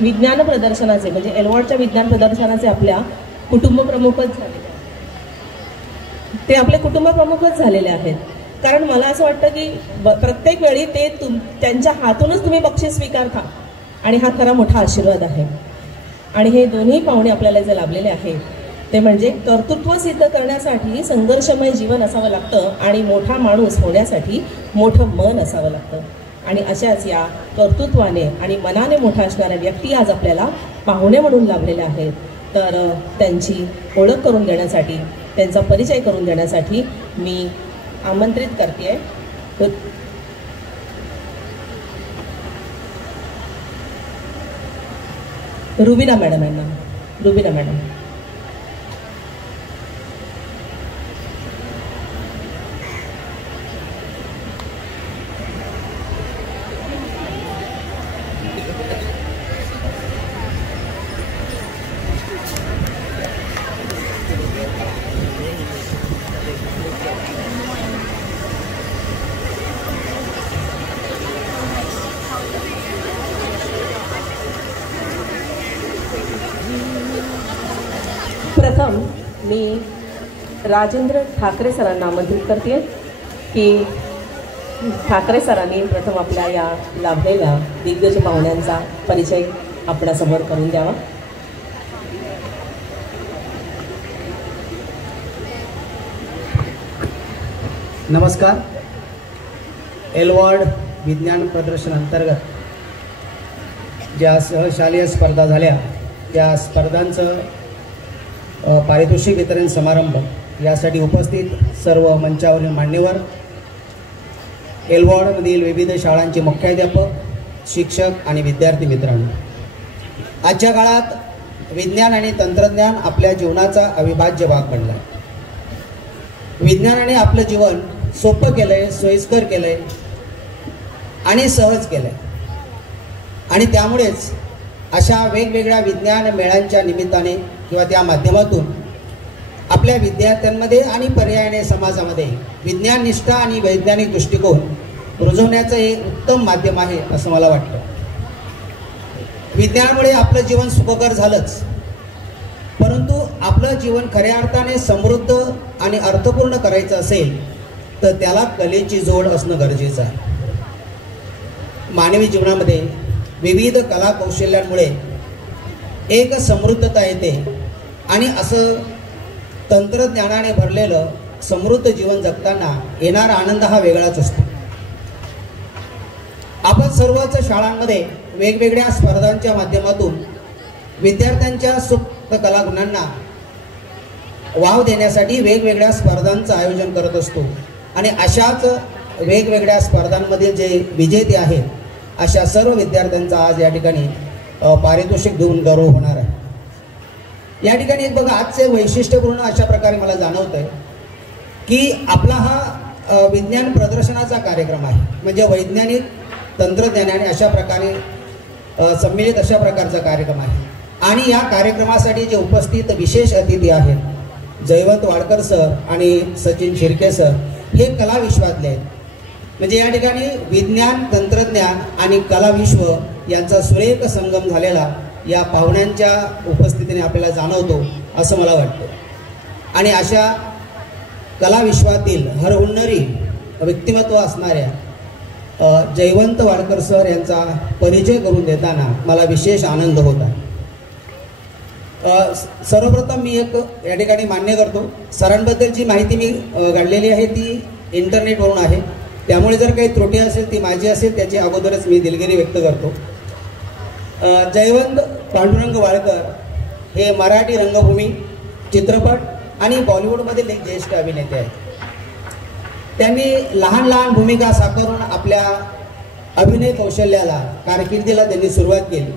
विज्ञान प्रदर्शनाचे म्हणजे एलवॉर्डच्या विज्ञान प्रदर्शनाचे आपल्या कुटुंब प्रमुखच झाले, ते आपले कुटुंब प्रमुखच झालेले आहेत. कारण मला असं वाटतं की प्रत्येक वेळी ते त्यांच्या हातूनच तुम्ही बक्षीस स्वीकारता आणि हा खरा मोठा आशीर्वाद आहे. आणि हे दोन्ही पाहुणे आपल्याला जे लाभलेले आहेत ते म्हणजे कर्तृत्व सिद्ध करण्यासाठी संघर्षमय जीवन असावं लागतं आणि मोठा माणूस होण्यासाठी मोठं मन असावं लागतं. आणि अशाच या कर्तृत्वाने आणि मनाने मोठा असणाऱ्या व्यक्ती आज आपल्याला पाहुणे म्हणून लाभलेल्या आहेत. तर त्यांची ओळख करून देण्यासाठी, त्यांचा परिचय करून देण्यासाठी मी आमंत्रित करते रुबीना मॅडम यांना. रुबीना मॅडम. प्रथम मी राजेंद्र ठाकरे सरांना आमंत्रित करते की ठाकरे सरांनी प्रथम आपल्या या लाभलेल्या दिग्गज पाहुण्यांचा परिचय आपल्यासमोर करून द्यावा. नमस्कार. एलवॉर्ड विज्ञान प्रदर्शन अंतर्गत ज्या सहशालेय स्पर्धा झाल्या त्या स्पर्धांचं पारितोषिक वितरण समारंभ यासाठी उपस्थित सर्व मंचावरील मान्यवर, एलवॉर्डमधील विविध शाळांचे मुख्याध्यापक, शिक्षक आणि विद्यार्थी मित्रांनो, आजच्या काळात विज्ञान आणि तंत्रज्ञान आपल्या जीवनाचा अविभाज्य भाग बनला. विज्ञानाने आपलं जीवन सोपं केलंय, सोयीस्कर केलंय आणि सहज केलंय. आणि त्यामुळेच अशा वेगवेगळ्या विज्ञान मेळ्यांच्या निमित्ताने किंवा त्या माध्यमातून आपल्या विद्यार्थ्यांमध्ये आणि पर्यायाने समाजामध्ये विज्ञान निष्ठा आणि वैज्ञानिक दृष्टिकोन रुजवण्याचं हे उत्तम माध्यम आहे असं मला वाटतं. विज्ञानामुळे आपलं जीवन सुखकर झालंच, परंतु आपलं जीवन खऱ्या अर्थाने समृद्ध आणि अर्थपूर्ण करायचं असेल तर त्याला कलेची जोड असणं गरजेचं आहे. मानवी जीवनामध्ये विविध कला कौशल्यांमुळे एक समृद्धता येते आणि असं तंत्रज्ञानाने भरलेलं समृद्ध जीवन जगताना येणारा आनंद हा वेगळाच असतो. आपण सर्वच शाळांमध्ये वेगवेगळ्या स्पर्धांच्या माध्यमातून विद्यार्थ्यांच्या सुप्त कलागुणांना वाव देण्यासाठी वेगवेगळ्या स्पर्धांचं आयोजन करत असतो. आणि अशाच वेगवेगळ्या स्पर्धांमध्ये जे विजेते आहेत अशा सर्व विद्यार्थ्यांचा आज या ठिकाणी पारितोषिक देऊन गौरव होणार आहे. या ठिकाणी एक बघा, आजचे वैशिष्ट्यपूर्ण अशा प्रकारे मला जाणवत आहे की आपला हा विज्ञान प्रदर्शनाचा कार्यक्रम आहे. म्हणजे वैज्ञानिक तंत्रज्ञानाने अशा प्रकारे सम्मिलित अशा प्रकारचा कार्यक्रम आहे. आणि या कार्यक्रमासाठी जे उपस्थित विशेष अतिथी आहेत जयवंत वाडकर सर आणि सचिन शिर्के सर, हे कला विश्वातले आहेत. म्हणजे या ठिकाणी विज्ञान, तंत्रज्ञान आणि कला विश्व यांचा सुरेख संगम झालेला या पाहुण्यांच्या उपस्थितीने आपल्याला जाणवतो असं मला वाटतं. आणि अशा कला विश्वातील हरहुन्नरी व्यक्तिमत्व असणाऱ्या जयवंत वाडकर सर यांचा परिचय करून देताना मला विशेष आनंद होता. सर्वप्रथम मी एक या ठिकाणी मान्य करतो, सरांबद्दलची माहिती मी काढलेली आहे ती इंटरनेटवरून आहे, त्यामुळे जर काही त्रुटी असेल ती माझी असेल त्याची अगोदरच मी दिलगिरी व्यक्त करतो. जयवंत पांडुरंग वाडकर हे मराठी रंगभूमी, चित्रपट आणि बॉलिवूडमधील एक ज्येष्ठ अभिनेते आहेत. त्यांनी लहान लहान भूमिका साकारून आपल्या अभिनय कौशल्याला, कारकिर्दीला त्यांनी सुरुवात केली.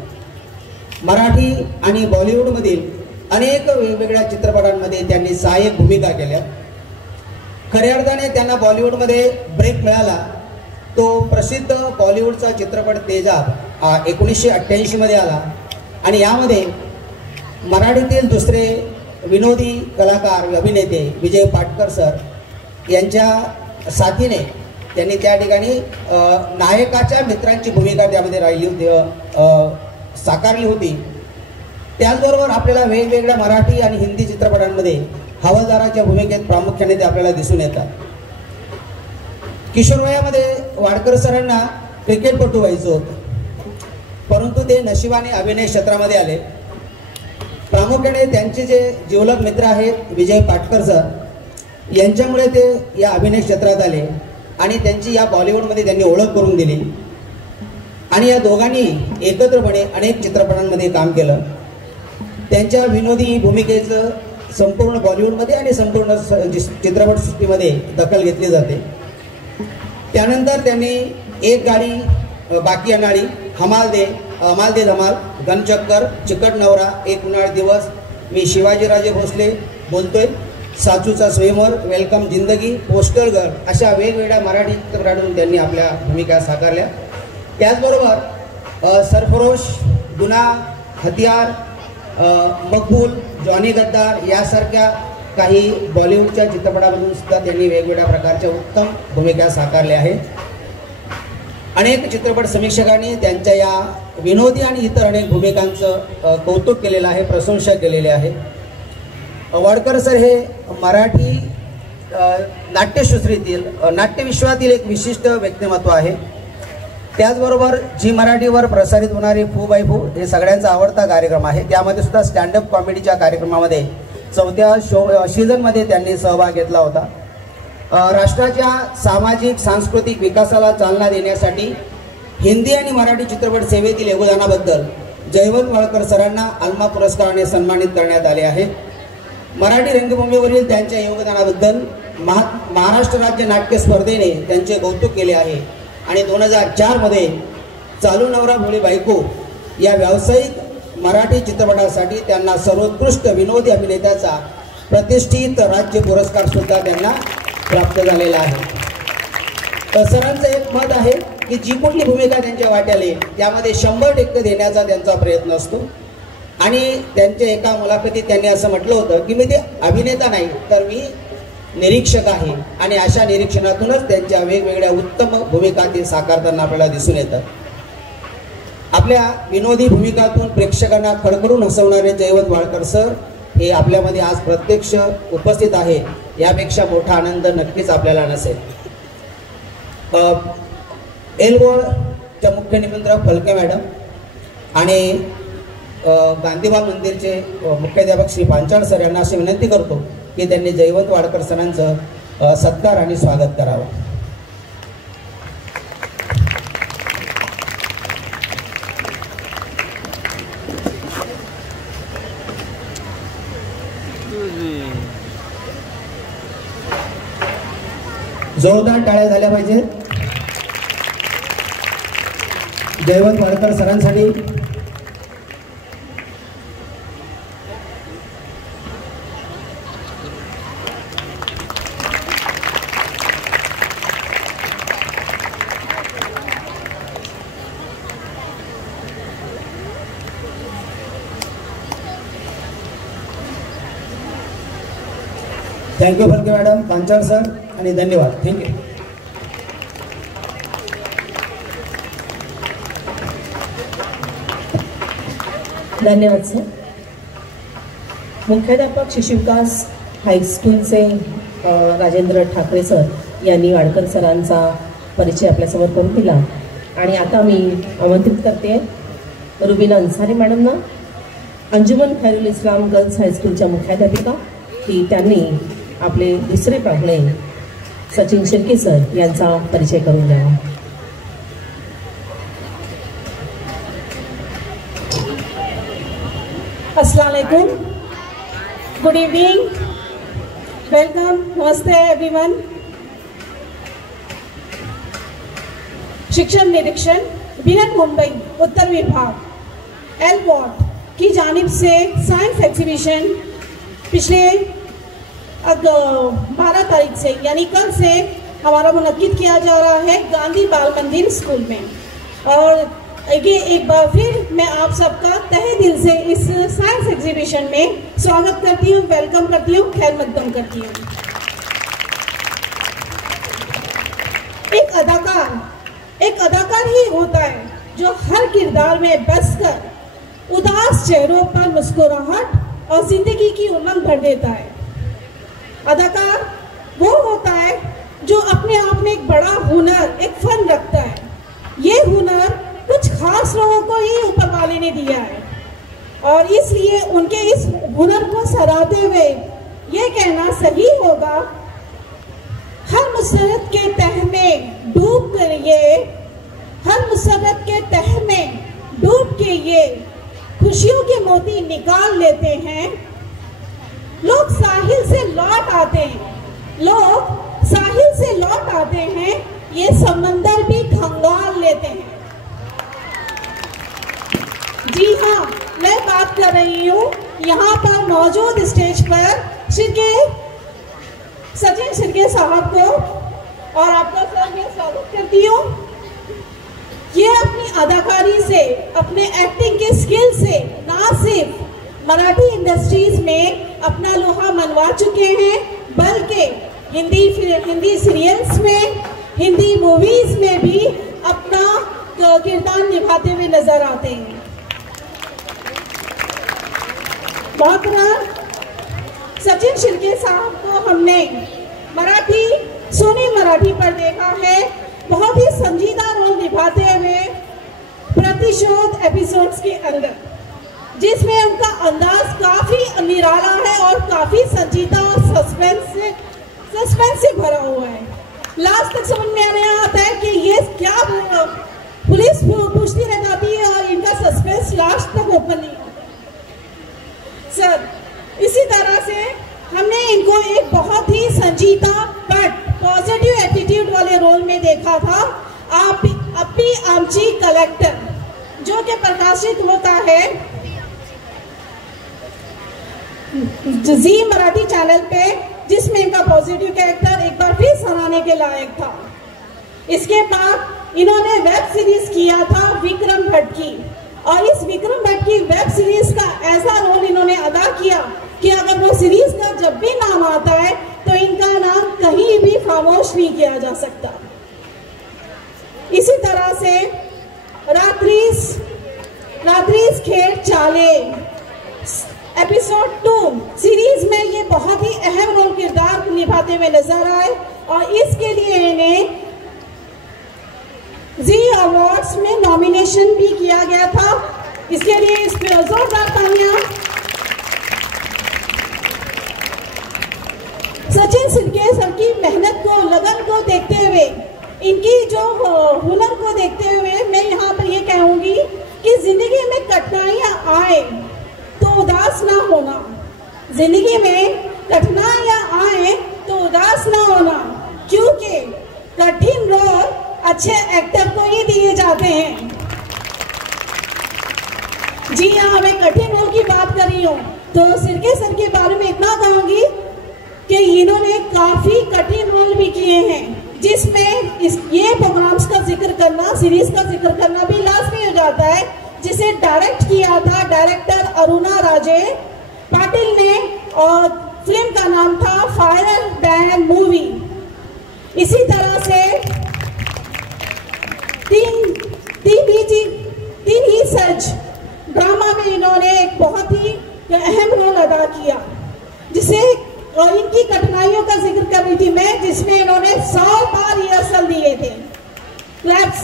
मराठी आणि बॉलिवूडमधील अनेक वेगवेगळ्या चित्रपटांमध्ये त्यांनी सहाय्यक भूमिका केल्या. खऱ्या अर्थाने त्यांना बॉलिवूडमध्ये ब्रेक मिळाला तो प्रसिद्ध बॉलिवूडचा चित्रपट तेजाब 1988 मध्ये आला. आणि यामध्ये मराठीतील दुसरे विनोदी कलाकार अभिनेते विजय पाटकर सर यांच्या साथीने त्यांनी त्या ठिकाणी नायकाच्या मित्रांची भूमिका त्यामध्ये राहिली होती. साकारली होती. त्याचबरोबर आपल्याला वेगवेगळ्या मराठी आणि हिंदी चित्रपटांमध्ये हवालदाराच्या भूमिकेत प्रामुख्याने ते आपल्याला दिसून येतात. किशोरवयामध्ये वाडकर सरांना क्रिकेटपटू व्हायचं होतं, परंतु ते नशिबाने अभिनय क्षेत्रामध्ये आले. प्रामुख्याने त्यांचे जे जिवलग मित्र आहेत विजय पाटकर सर यांच्यामुळे ते या अभिनय क्षेत्रात आले आणि त्यांची या बॉलिवूडमध्ये त्यांनी ओळख करून दिली. आणि या दोघांनी एकत्रपणे अनेक चित्रपटांमध्ये काम केलं. त्यांच्या विनोदी भूमिकेचं संपूर्ण बॉलिवूडमध्ये आणि संपूर्ण चित्रपटसृष्टीमध्ये दखल घेतली जाते. त्यानंतर त्यांनी एक गाडी बाकी अनाडी, हमाल दे धमाल, गनचक्कर, चिकट नवरा, एक उन्हाळी दिवस, मी शिवाजीराजे भोसले बोलतोय, साचूचा स्वयंवर, वेलकम जिंदगी, पोस्टल गर्ल अशा वेगवेगळ्या मराठी चित्रपटातून त्यांनी आपल्या भूमिका साकारल्या. त्याचबरोबर सरफरोश, गुन्हा, हथियार, मकबूल, जॉनी गद्दार यासारख्या काही बॉलिवूडच्या चित्रपटामधून सुद्धा त्यांनी वेगवेगळ्या प्रकारच्या उत्तम भूमिका साकारल्या आहेत. अनेक चित्रपट समीक्षकांनी त्यांच्या या विनोदी आणि इतर अनेक भूमिकांचं कौतुक केलेलं आहे, प्रशंसा केलेली आहे. वाडकर सर हे मराठी नाट्यसृष्टीतील नाट्यविश्वातील एक विशिष्ट व्यक्तिमत्व आहे. त्याचबरोबर झी मराठीवर प्रसारित होणारे फू बाय फू हे सगळ्यांचा आवडता कार्यक्रम आहे. त्यामध्ये सुद्धा स्टँडअप कॉमेडीच्या कार्यक्रमामध्ये 4थ्या सीझनमध्ये त्यांनी सहभाग घेतला होता. राष्ट्राच्या सामाजिक सांस्कृतिक विकासाला चालना देण्यासाठी हिंदी आणि मराठी चित्रपट सेवेतील योगदानाबद्दल जयवंत वाडकर सरांना आल्मा पुरस्काराने सन्मानित करण्यात आले आहे. मराठी रंगभूमीवरील त्यांच्या योगदानाबद्दल महाराष्ट्र राज्य नाट्य स्पर्धेने त्यांचे कौतुक केले आहे आणि 2004 मध्ये चालू नवरा भोळी बायको या व्यावसायिक मराठी चित्रपटासाठी त्यांना सर्वोत्कृष्ट विनोदी अभिनेत्याचा प्रतिष्ठित राज्य पुरस्कार सुद्धा त्यांना प्राप्त झालेला आहे. तर सरांचं एक मत आहे की जी कुठली भूमिका त्यांच्या वाट्याला येईल त्यामध्ये 100% देण्याचा त्यांचा प्रयत्न असतो. आणि त्यांच्या एका मुलाखतीत त्यांनी असं म्हटलं होतं की मी ते अभिनेता नाही तर मी निरीक्षक आहे आणि अशा निरीक्षणातूनच त्यांच्या वेगवेगळ्या उत्तम भूमिका ते साकारताना आपल्याला दिसून येतात. आपल्या विनोदी भूमिकातून प्रेक्षकांना खडखडून हसवणारे जयवंत वाडकर सर हे आपल्यामध्ये आज प्रत्यक्ष उपस्थित आहे, यापेक्षा मोठा आनंद नक्कीच आपल्याला नसेल. एलवोडच्या मुख्य निमंत्रक फलके मॅडम आणि गांधीबाग मंदिरचे मुख्याध्यापक श्री पांचाळ सर यांना अशी विनंती करतो की त्यांनी जयवंत वाडकर सरांचं सत्कार आणि स्वागत करावं. जोरदार टाळ्या झाल्या पाहिजे Jaywant Wadkar सरांसाठी. Thank you फलके madam, Panchal sir आणि धन्यवाद. थँक्यू. धन्यवाद सर. मुख्याध्यापक शिशुविकास हायस्कूलचे राजेंद्र ठाकरे सर यांनी वाडकर सरांचा परिचय आपल्यासमोर करून दिला आणि आता मी आमंत्रित करते रुबीना अन्सारी मॅडमना, अंजुमन खैरुल इस्लाम गर्ल्स हायस्कूलच्या मुख्याध्यापिका, की त्यांनी आपले दुसरे पाहुणे सचिन शिर्के सर यांचा परिचय करून द्यावा. अस्सलाम वालेकुम, गुड इवनिंग, वेलकम, नमस्ते एवरीवन. शिक्षण निरीक्षण बृहन मुंबई उत्तर विभाग एलवॉट की जानिब से साइंस एग्जीबिशन पिछले 12 तारीख से यानी कल से हमारा मुनक्किद किया जा रहा है गांधी बाल मंदिर स्कूल में. और ये एक बार फिर मैं आप सबका तहे दिल से इस साइंस एग्जीबिशन में स्वागत करती हूँ, वेलकम करती हूँ, खैर मकदम करती हूँ. एक अदाकार ही होता है जो हर किरदार में बसकर उदास चेहरों पर मुस्कुराहट और जिंदगी की उमंग भर देता है। अदाकार वो होता है जो अपने आप में एक बड़ा हुनर, एक फन रखता है। ये हुनर कुछ खास लोगों को ही ऊपर वाले ने दिया है और इसलिए उनके इस हुनर को सराहते हुए ये कहना सही होगा, हर मुसीबत के तह में डूब कर ये, हर मुसीबत के तह में डूब के ये खुशियों के मोती निकाल लेते हैं। लोग साहिल से लौट आते हैं, लोग साहिल से लौट आते हैं, ये समंदर भी खंगाल लेते हैं। जी हाँ, मैं बात कर रही हूँ यहाँ पर मौजूद स्टेज पर सचिन शिर्के साहब को, और आपका सर मैं स्वागत करती हूँ। ये अपनी अदाकारी से, अपने एक्टिंग के स्किल से ना सिर्फ मराठी इंडस्ट्रीज में अपना लोहा मनवा चुके हैं, बल्कि हिंदी सीरियल्स में, हिंदी मूवीज में भी अपना किरदार निभाते हुए नजर आते हैं। सचिन शिर्के साहब को हमने सोनी मराठी पर देखा है, बहुत ही संजीदा रोल निभाते हुए प्रतिशोध एपिसोड्स के अंदर, जिसमें उनका अंदाज काफी निराला है और काफी संजीदा और सस्पेंस से भरा हुआ है। लास्ट तक समझ में आने आता है कि ये क्या पुलिस पूछती रह जाती है और इनका सस्पेंस लास्ट तक ओपन नहीं होता। सर, इसी तरह से हमने इनको एक बहुत ही संजीदा बट पॉजिटिव एटीट्यूड वाले रोल में देखा था, अपी आमची कलेक्टर, जो कि प्रकाशित होता है जी मराठी चैनल पे, जिसमें इनका पॉजिटिव कैरेक्टर एक बार फिर सराहने के लायक था। इसके बाद इन्होंने वेब सीरीज किया था विक्रम भट्ट की, और इस विक्रम भट्ट की वेब सीरीज का ऐसा रोल इन्होंने अदा किया कि अगर वो सीरीज का जब भी नाम आता है तो इनका नाम कहीं भी खामोश नहीं किया जा सकता। इसी तरह से रात्रिस खेड़ चाले एपिसोड 2 सीरीज में ये बहुत ही अहम रोल किरदार निभाते हुए नजर आए, और इसके लिए इन्हें जी अवार्ड्स में नॉमिनेशन भी किया गया था। इसके लिए इस पे जोरदार तालियां। सचिन शिर्के सर की मेहनत को, लगन को देखते हुए, इनकी जो हुनर को देखते हुए मैं यहाँ पर ये कहूँगी कि जिंदगी में कठिनाइयाँ आए तो उदास ना होना, जिंदगी में कठिनाइयाँ आए तो उदास ना होना, क्योंकि कठिन रोल अच्छे एक्टर को ही दिए जाते हैं। जी हाँ, मैं कठिन रोल की बात कर रही हूँ, तो शिर्के सर के बारे में इतना कहूँगी कि इन्होंने काफी कठिन रोल भी किए हैं, जिसमें ये प्रोग्राम्स का जिक्र करना, सीरीज का जिक्र करना भी लाजमी हो जाता है, जिसे डायरेक्ट किया था डायरेक्टर अरुणा राजे पाटिल ने, और फिल्म का नाम था फायर बैंड मूवी। इसी तरह से तीन ही सज ड्रामा में इन्होंने एक बहुत ही अहम रोल अदा किया, जिसे और इनकी कठिनाइयों का जिक्र कर रही थी मैं, जिसमें इन्होंने 100 बार रिहर्सल दिए थे। क्लैप्स।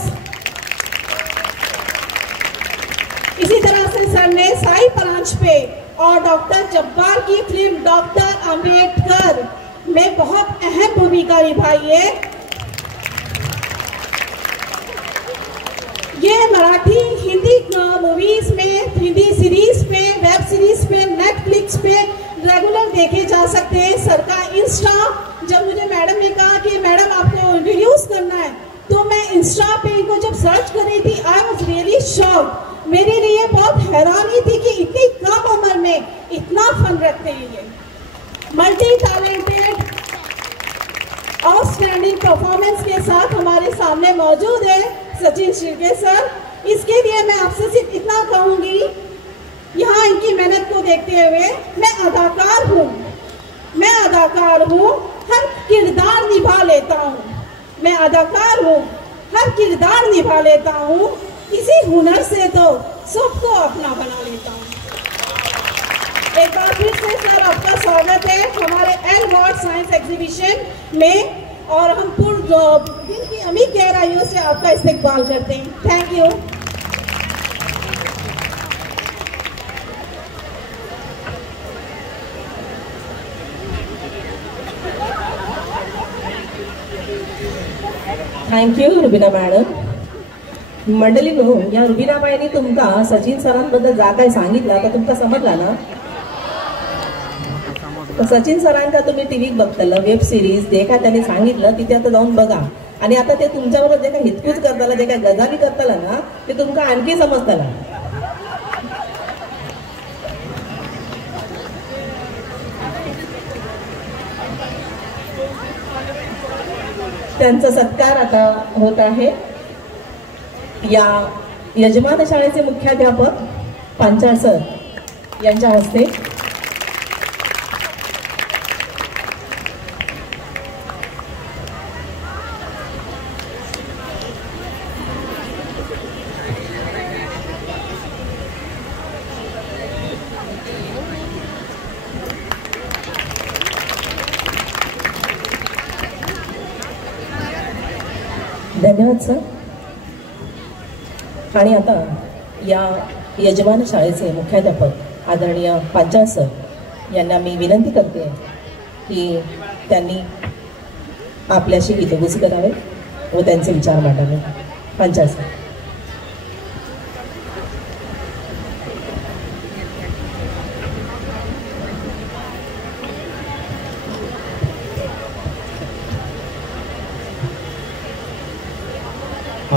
इसी तरह से सर ने साई परांच पे और डॉक्टर जब्बार की फिल्म डॉक्टर अंबेडकर में बहुत अहम भूमिका निभाई है। ये मराठी, हिंदी मूवीज में, हिंदी सीरीज पे, वेब सीरीज पे, नेटफ्लिक्स पे रेगुलर देखे जा सकते हैं। सर का इंस्टा, जब मुझे मैडम ने कहा कि मैडम आपको इंट्रोड्यूस करना है, तो मैं इंस्टा पे इनको जब सर्च कर रही थी, आई वाज रियली शॉक्ड। मेरे लिए बहुत हैरानी थी कि इतनी कम उम्र में इतना फन रखते हैं ये। मल्टी टैलेंटेड आउटस्टैंडिंग परफॉर्मेंस के साथ हमारे सामने मौजूद है सचिन शिर्के सर। इसके लिए मैं आपसे सिर्फ इतना कहूँगी, यहाँ इनकी मेहनत को देखते हुए मैं अदाकार हूँ, हर किरदार निभा लेता हूँ। मैं अदाकार हूँ, हर किरदार निभा लेता हूँ, इसी हुनर से तो सबको अपना बना लेता हूँ। एक बार फिर से सर आपका स्वागत है हमारे एल वार्ड साइंस एग्जीबिशन में, और हम पूर्ण दिल की अमीर गहराइयों से आपका इस्तकबाल करते हैं। Thank you. Thank you Rubina madam. मंडळीनो, या रुबीनाबाईंनी तुमका सचिन सरांबद्दल जा काय सांगितलं तर तुमका समजला ना? सचिन सरांका तुम्ही टीव्हीत बघताला, वेब सिरीज जे काय त्यांनी सांगितलं तिथे आता जाऊन बघा, आणि आता ते तुमच्याबरोबर जे काय हितकूच करताला, जे काय गजाली करताला ना, ते तुमका आणखी समजताला। त्यांचा सत्कार आता होत आहे। या यजमान शाळेचे मुख्याध्यापक पांचाळ सर यांच्या हस्ते धन्यवाद सर। आणि आता या यजमान शाळेचे मुख्याध्यापक आदरणीय पांचाळ सर यांना मी विनंती करते की त्यांनी आपल्याशी हितगुजी करावे व त्यांचे विचार मांडावे। पांचाळ सर।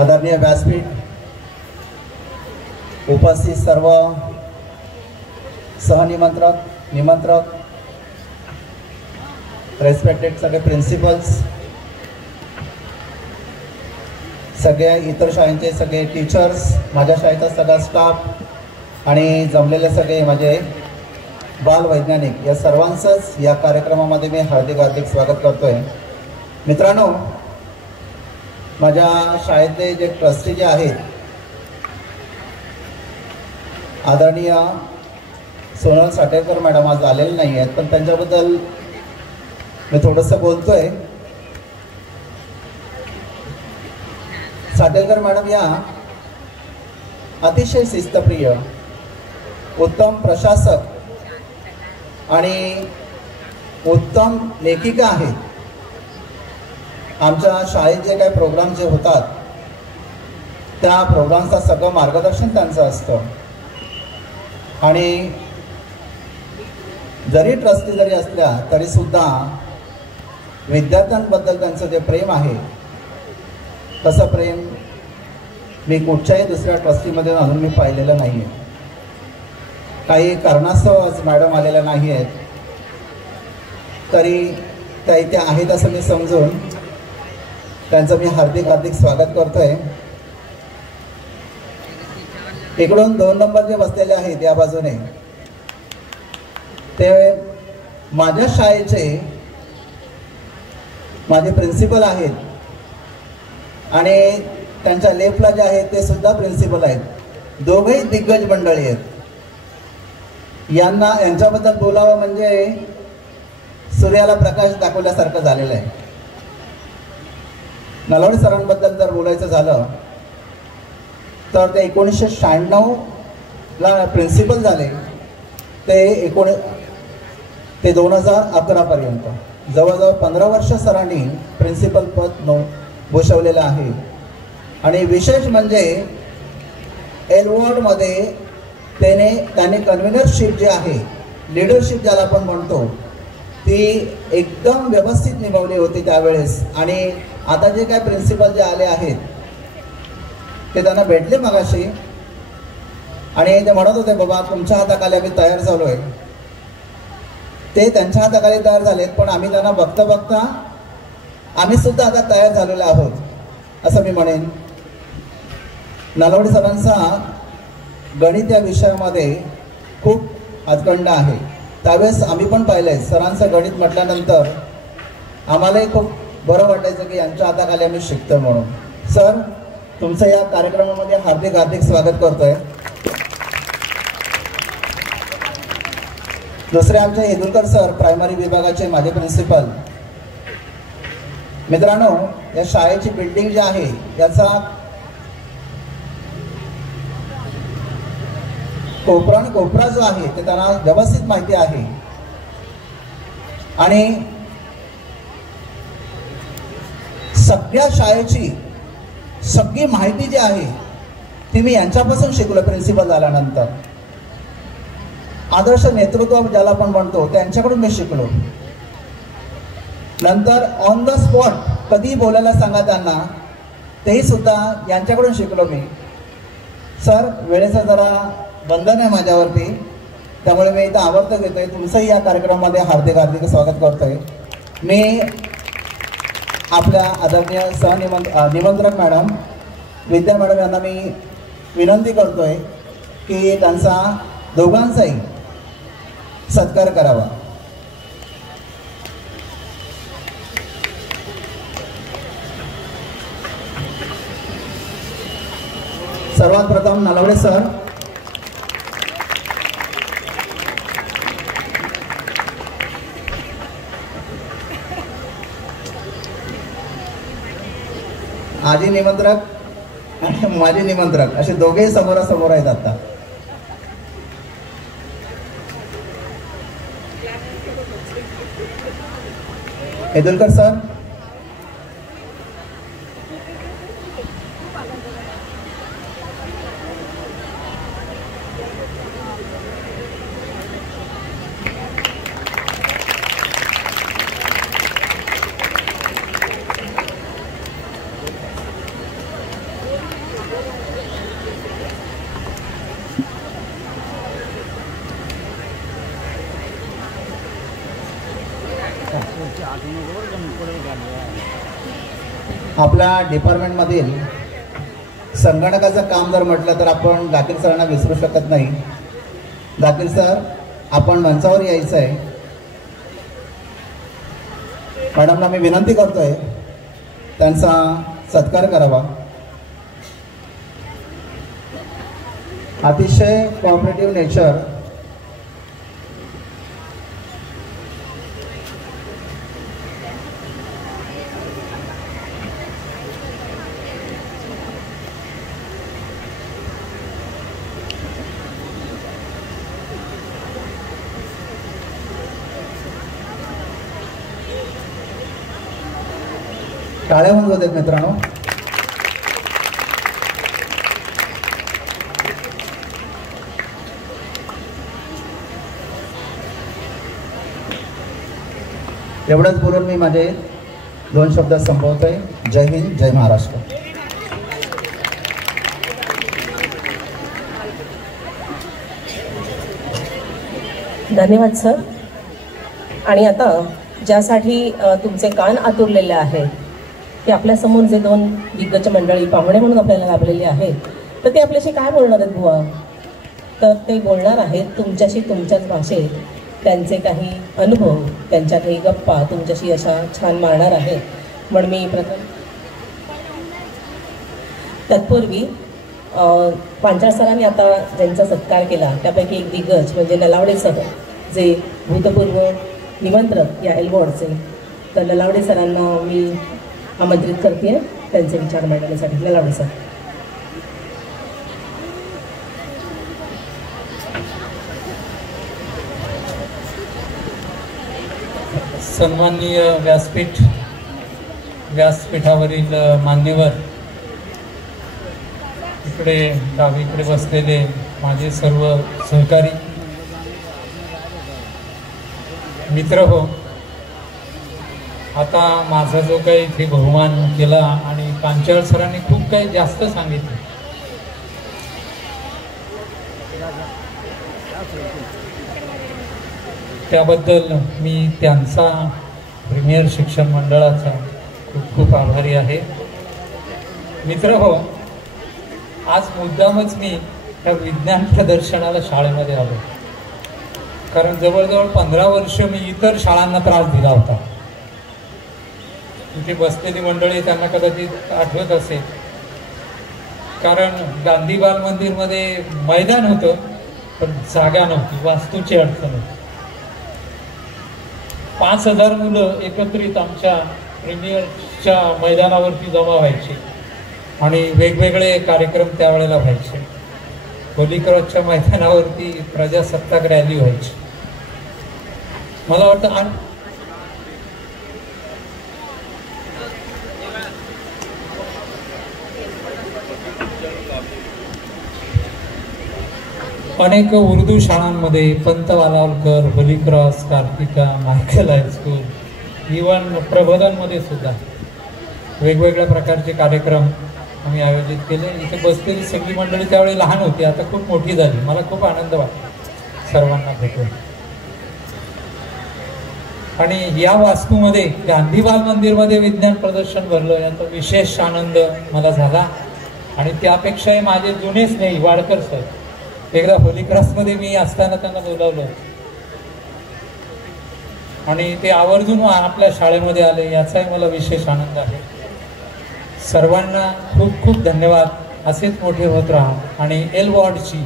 आदरणीय व्यासपीठ, उपस्थित सर्व सहनिमंत्रक, निमंत्रक, रेस्पेक्टेड सगळे प्रिन्सिपल्स, सगळे इतर शाळेचे सगळे टीचर्स, माझ्या शाळेचा सगळा स्टाफ आणि जमलेले सगळे माझे बालवैज्ञानिक, या सर्वांचंच या कार्यक्रमामध्ये मी हार्दिक स्वागत करतोय। मित्रांनो, माझ्या शाळेतले जे ट्रस्टी जे आहेत आदरणीय सोनल साटेकर मॅडम आज आलेले नाही आहेत, पण त्यांच्याबद्दल मी थोडंसं बोलतोय। साटेकर मॅडम या अतिशय शिस्तप्रिय, उत्तम प्रशासक आणि उत्तम लेखिका आहेत। आमच्या शाळेत जे काही प्रोग्राम जे होतात त्या प्रोग्रामचं सगळं मार्गदर्शन त्यांचं असतं, आणि जरी ट्रस्टी जरी असल्या तरीसुद्धा विद्यार्थ्यांबद्दल त्यांचं जे प्रेम आहे तसं प्रेम मी कुठच्याही दुसऱ्या ट्रस्टीमध्ये अजून मी पाहिलेलं नाही आहे। काही कारणास्तव आज मॅडम आलेल्या नाही आहेत, तरी त्या इथे आहेत असं मी समजून त्यांचं मी हार्दिक स्वागत करतोय। इकडून 2 नंबर जे बसलेले आहेत या बाजूने ते माझ्या शाळेचे माझे प्रिन्सिपल आहेत, आणि त्यांच्या लेफ्टला जे आहेत ते सुद्धा प्रिन्सिपल आहेत। दोघेही दिग्गज मंडळी आहेत। यांच्याबद्दल बोलावं म्हणजे सूर्याला प्रकाश दाखवल्यासारखं झालेलं आहे। नलवडे सरांबद्दल जर बोलायचं झालं तर ते 1996ला प्रिन्सिपल झाले, ते 2011 पर्यंत जवळजवळ 15 वर्ष सरांनी प्रिन्सिपल पद भूषवलेलं आहे। आणि विशेष म्हणजे एलवॉर्डमध्ये त्याने कन्व्हेनरशिप जे आहे, लीडरशिप ज्याला आपण म्हणतो, ती एकदम व्यवस्थित निभावली होती त्यावेळेस। आणि आता जे काय प्रिन्सिपल जे आले आहेत ते त्यांना भेटले मगाशी, आणि ते म्हणत होते बाबा तुमच्या हाताखाली आम्ही तयार झालो आहे। ते त्यांच्या हाताखाली तयार झालेत, पण आम्ही त्यांना बघता आम्ही सुद्धा आता तयार झालेलो आहोत असं मी म्हणेन। नलवडे सरांचा गणित या विषयामध्ये खूप हातखंड आहे। त्यावेळेस आम्ही पण पाहिलंय सरांचं गणित म्हटल्यानंतर आम्हालाही खूप बरं वाटायचं की यांच्या हाताखाली आम्ही शिकतोय म्हणून। सर, तुमचं या कार्यक्रमामध्ये हार्दिक स्वागत करतोय। दुसरे आमचे येदुलकर सर, प्रायमरी विभागाचे माझे प्रिन्सिपल. मित्रांनो, या शाळेची बिल्डिंग जी आहे याचा कोपरा जो आहे ते त्यांना व्यवस्थित माहिती आहे आणि सगळ्या शाळेची सगळी माहिती जी आहे ती मी यांच्यापासून शिकलो. प्रिन्सिपल झाल्यानंतर आदर्श नेतृत्व ज्याला आपण म्हणतो त्यांच्याकडून मी शिकलो. नंतर ऑन द स्पॉट कधी बोलायला सांगा त्यांना, तेही सुद्धा यांच्याकडून शिकलो मी. सर, वेळेचं जरा बंधन आहे माझ्यावरती, त्यामुळे मी इथं आवर्त घेतोय. तुमचंही या कार्यक्रमामध्ये हार्दिक हार्दिक स्वागत करतोय. मी आपल्या आदरणीय निमंत्रक मॅडम विद्या मॅडम यांना मी विनंती करतोय की त्यांचा दोघांचाही सत्कार करावा. सर्वात प्रथम नलावडे सर. आजी निमंत्रक आणि माजी निमंत्रक असे दोघेही समोरासमोर आहेत आता. येदुलकर सर. आपल्या डिपार्टमेंटमधील संगणकाचं काम जर म्हटलं तर आपण दाखील सरांना विसरू शकत नाही. दाखील सर, आपण मंचावर यायचं आहे. मॅडमना मी विनंती करतोय त्यांचा सत्कार करावा. अतिशय कॉपरेटिव्ह नेचर, टाळ्या होऊन जातात मित्रांनो. एवढंच बोलून मी माझे 2 शब्द संपवतोय. जय हिंद, जय महाराष्ट्र. धन्यवाद सर. आणि आता ज्यासाठी तुमचे कान आतुरलेले आहेत ते आपल्यासमोर जे 2 दिग्गज मंडळी पाहुणे म्हणून आपल्याला लाभलेले आहेत, तर ते आपल्याशी काय बोलणार आहेत बुवा? तर ते बोलणार आहेत तुमच्याशी तुमच्याच भाषेत त्यांचे काही अनुभव, त्यांच्या काही गप्पा तुमच्याशी अशा छान मारणार आहेत. म्हणून मी प्रथम तत्पूर्वी पांचाळ सरांनी आता ज्यांचा सत्कार केला त्यापैकी एक दिग्गज म्हणजे नलावडे सर, जे भूतपूर्व निमंत्रक या एल्वॉर्डचे, तर नलावडे सरांना मी आमंत्रित करते त्यांचे विचार मांडण्यासाठी. नलावडे सर. सन्माननीय व्यासपीठावरील मान्यवर, इकडे डावीकडे बसलेले माझे सर्व सहकारी मित्र हो, आता माझा जो काही इथे बहुमान केला आणि पांचाळ सरांनी खूप काही जास्त सांगितलं, त्याबद्दल मी त्यांचा प्रीमियर शिक्षण मंडळाचा खूप खूप आभारी आहे. मित्र हो, आज मुद्दामच मी त्या विज्ञान प्रदर्शनाला शाळेमध्ये आलो, कारण जवळजवळ 15 वर्ष मी इतर शाळांना त्रास दिला होता. तिथे बसलेली मंडळी त्यांना कदाचित आठवत असेल, कारण गांधी बाल मंदिरमध्ये मैदान होतं पण जागा नव्हती, वास्तूची अडचण होती. 5,000 मुलं एकत्रित आमच्या प्रीमियरच्या मैदानावरती जमा व्हायची आणि वेगवेगळे कार्यक्रम त्यावेळेला व्हायचे. होली क्रॉसच्या मैदानावरती प्रजासत्ताक रॅली व्हायची. मला वाटतं अनेक उर्दू शाळांमध्ये Pant Walawalkar, holy cross, Kartika, Michael high school, even प्रबोधनमध्ये सुद्धा वेगवेगळ्या प्रकारचे कार्यक्रम आम्ही आयोजित केले. इथे बसलेली सगळी मंडळी त्यावेळी लहान होती, आता खूप मोठी झाली. मला खूप आनंद वाटतो सर्वांना भेटून. आणि या वास्तूमध्ये गांधी बाल मंदिरमध्ये विज्ञान प्रदर्शन भरलं याचा विशेष आनंद मला झाला. आणि त्यापेक्षाही माझे जुने स्नेही वाडकर सर, एकदा होली क्रॉसमध्ये मी असताना त्यांना बोलावलं आणि ते आवर्जून आपल्या शाळेमध्ये आले, याचाही मला विशेष आनंद आहे. सर्वांना खूप खूप धन्यवाद. असेच मोठे होत राहा. आणि एल वॉर्डची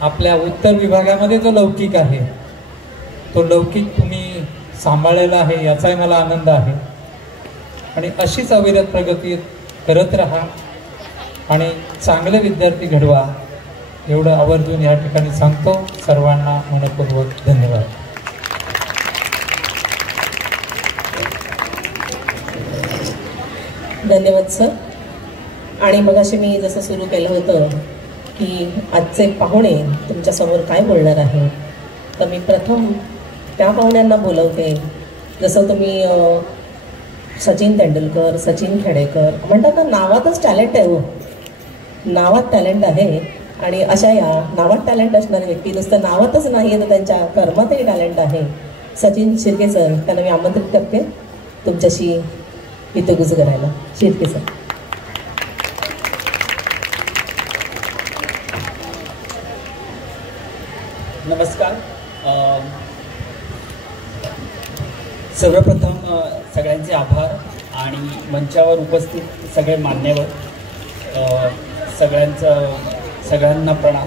आपल्या उत्तर विभागामध्ये जो लौकिक आहे तो लौकिक तुम्ही सांभाळलेला आहे, याचाही मला आनंद आहे. आणि अशीच अविरत प्रगती करत राहा आणि चांगले विद्यार्थी घडवा, एवढं आवर्जून या ठिकाणी सांगतो. सर्वांना मनपूर्वक धन्यवाद. धन्यवाद सर. आणि मगाशी मी जसं सुरू केलं होतं की आजचे पाहुणे तुमच्यासमोर काय बोलणार आहे, तर मी प्रथम त्या पाहुण्यांना बोलवते. जसं तुम्ही सचिन तेंडुलकर, सचिन खेडेकर म्हणतात ना, नावातच टॅलेंट आहे. नावात टॅलेंट आहे. आणि अशा या नावात टॅलेंट असणारे व्यक्ती नुसतं नावातच नाही तर त्यांच्या कर्मातही टॅलेंट आहे. सचिन शिर्के सर, त्यांना मी आमंत्रित करते तुमच्याशी हितगुज करायला. शिर्के सर. नमस्कार. सर्वप्रथम सगळ्यांचे आभार आणि मंचावर उपस्थित सगळे मान्यवर, सगळ्यांना प्रणाम.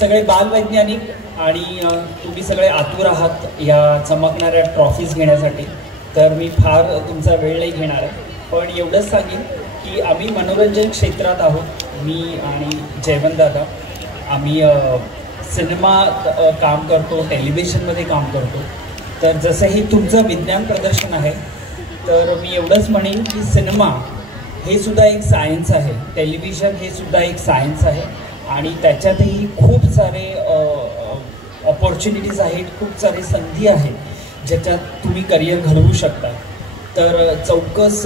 सगळे बालवैज्ञानिक आणि तुम्ही सगळे आतुर आहात ह्या चमकणाऱ्या ट्रॉफीज घेण्यासाठी, तर मी फार तुमचा वेळ नाही घेणार आहे. पण एवढंच सांगेन की आम्ही मनोरंजन क्षेत्रात आहोत. मी आणि जयवंतदादा आम्ही सिनेमात काम करतो, टेलिव्हिजनमध्ये काम करतो. तर जसं हे तुमचं विज्ञान प्रदर्शन आहे, तर मी एवढंच म्हणेन की सिनेमा हे सुद्धा एक सायन्स आहे, टेलिव्हिजन हे सुद्धा एक सायन्स आहे आणि त्याच्यातही खूप सारे ऑपॉर्च्युनिटीज आहेत, खूप सारे संधी आहेत ज्याच्यात तुम्ही करिअर घडवू शकता. तर चौकस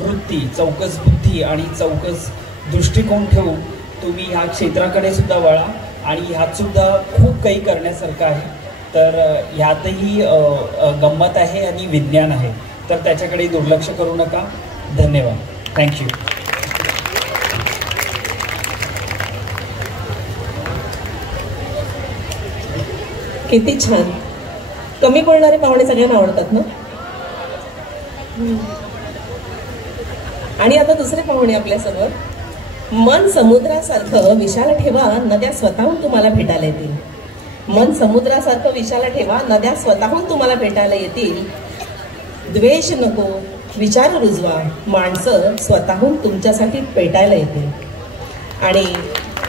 वृत्ती, चौकस बुद्धी आणि चौकस दृष्टिकोन ठेवून तुम्ही ह्या क्षेत्राकडे सुद्धा वळा आणि ह्यातसुद्धा खूप काही करण्यासारखं आहे. तर ह्यातही गंमत आहे आणि विज्ञान आहे, तर त्याच्याकडे दुर्लक्ष करू नका. धन्यवाद. थँक्यू. किती छान. कमी बोलणारे पाहुणे सगळ्यांना आवडतात ना. आणि आता दुसरे पाहुणे आपल्यासमोर. मन समुद्रासारखं विशाल ठेवा, नद्या स्वतःहून तुम्हाला भेटायला येतील. मन समुद्रासारखं विशाल ठेवा, नद्या स्वतःहून तुम्हाला भेटायला येतील. द्वेष नको, विचार रुजवा, माणसं स्वतःहून तुमच्यासाठी पेटायला येतील. आणि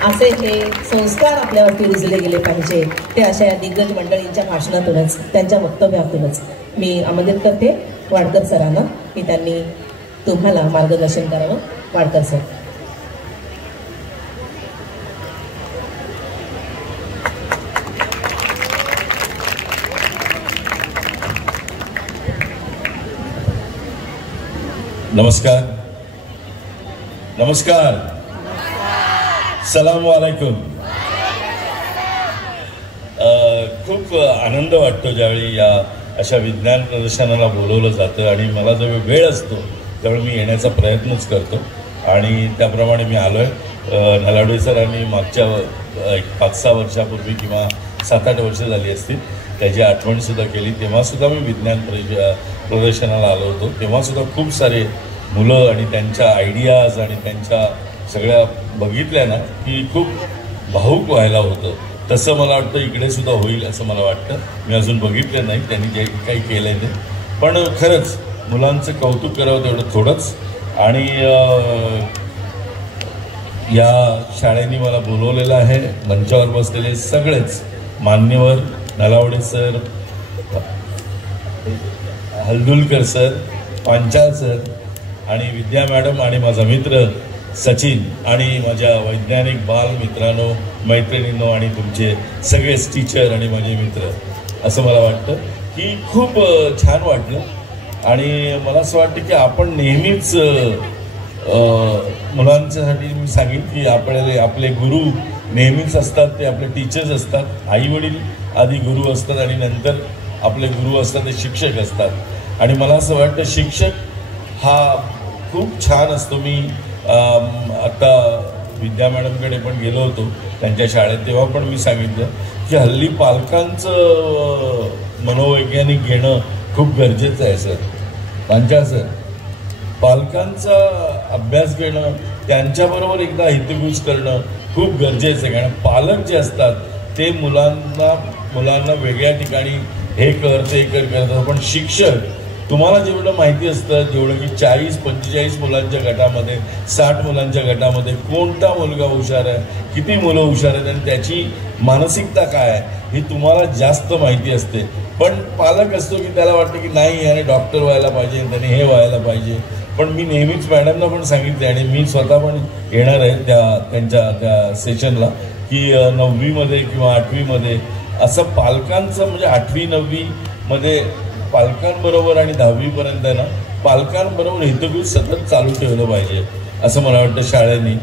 असे हे संस्कार आपल्यावरती रुजले गेले पाहिजे, ते अशा या दिग्गज मंडळींच्या भाषणातूनच, त्यांच्या वक्तव्यातूनच. मी आमंत्रित करते वाडकर सरांना की त्यांनी तुम्हाला मार्गदर्शन करावं. वाडकर सर. नमस्कार. नमस्कार. सलाम वालेकुम. खूप आनंद वाटतो ज्यावेळी या अशा विज्ञान प्रदर्शनाला बोलवलं जातं आणि मला जो वेळ असतो त्यावेळी मी येण्याचा प्रयत्नच करतो आणि त्याप्रमाणे मी आलो आहे. नलावडे सरांनी मागच्या 5-6 वर्षापूर्वी किंवा 7-8 वर्ष झाली असतील त्याची आठवणसुद्धा केली. तेव्हासुद्धा मी विज्ञान प्रदर्शनाला आलो होतो. तेव्हासुद्धा खूप सारे मुलं आणि त्यांच्या आयडियाज आणि त्यांच्या सगळ्या बघितल्या ना की खूप भावूक व्हायला होतं. तसं मला वाटतं इकडे सुद्धा होईल असं मला वाटतं. मी अजून बघितलं नाही त्यांनी जे काही केलं आहे ते, पण खरंच मुलांचं कौतुक करावं तेवढं थोडंच. आणि या शाळेने मला बोलवलेलं आहे. मंचावर बसलेले सगळेच मान्यवर, Nalawade sir, Haldulkar sir, Panchal sir आणि विद्या मॅडम आणि माझा मित्र सचिन आणि माझ्या वैज्ञानिक बाल मित्रांनो, मैत्रिणींनो आणि तुमचे सगळेच टीचर आणि माझे मित्र, असं मला वाटतं की खूप छान वाटलं. आणि मला असं वाटतं की आपण नेहमीच मुलांच्यासाठी मी सांगेन की आपले गुरु नेहमीच असतात, ते आपले टीचर्स असतात. आई वडील आधी गुरु असतात आणि नंतर आपले गुरु असतात ते शिक्षक असतात. आणि मला असं वाटतं शिक्षक हा खूप छान असतो. मी आता विद्या मॅडमकडे पण गेलो होतो त्यांच्या शाळेत, तेव्हा पण मी सांगितलं की हल्ली पालकांचं मनोवैज्ञानिक घेणं खूप गरजेचं आहे सर. पांचाळ सर, पालकांचा अभ्यास घेणं, त्यांच्याबरोबर एकदा हितगुज करणं खूप गरजेचं आहे. कारण पालक जे असतात ते मुलांना वेगळ्या ठिकाणी हे कर ते कर करतात, पण शिक्षक तुम्हाला जेवढं माहिती असतं, जेवढं की 40-45 मुलांच्या गटामध्ये, 60 मुलांच्या गटामध्ये कोणता मुलगा हुशार आहे, किती मुलं हुशार आहेत आणि त्याची मानसिकता काय आहे ही तुम्हाला जास्त माहिती असते. पण पालक असतो की त्याला वाटतं की नाही याने डॉक्टर व्हायला पाहिजे, त्याने हे व्हायला पाहिजे. पण मी नेहमीच मॅडमना पण सांगितले आणि मी स्वतः पण येणार आहे त्यांच्या त्या सेशनला की 9वीमध्ये किंवा 8वीमध्ये असं पालकांचं म्हणजे 8वी-9वीमध्ये पालकांबरोबर आणि 10वीपर्यंत ना पालकांबरोबर हितगुज सतत चालू ठेवलं पाहिजे असं मला वाटतं. शाळेने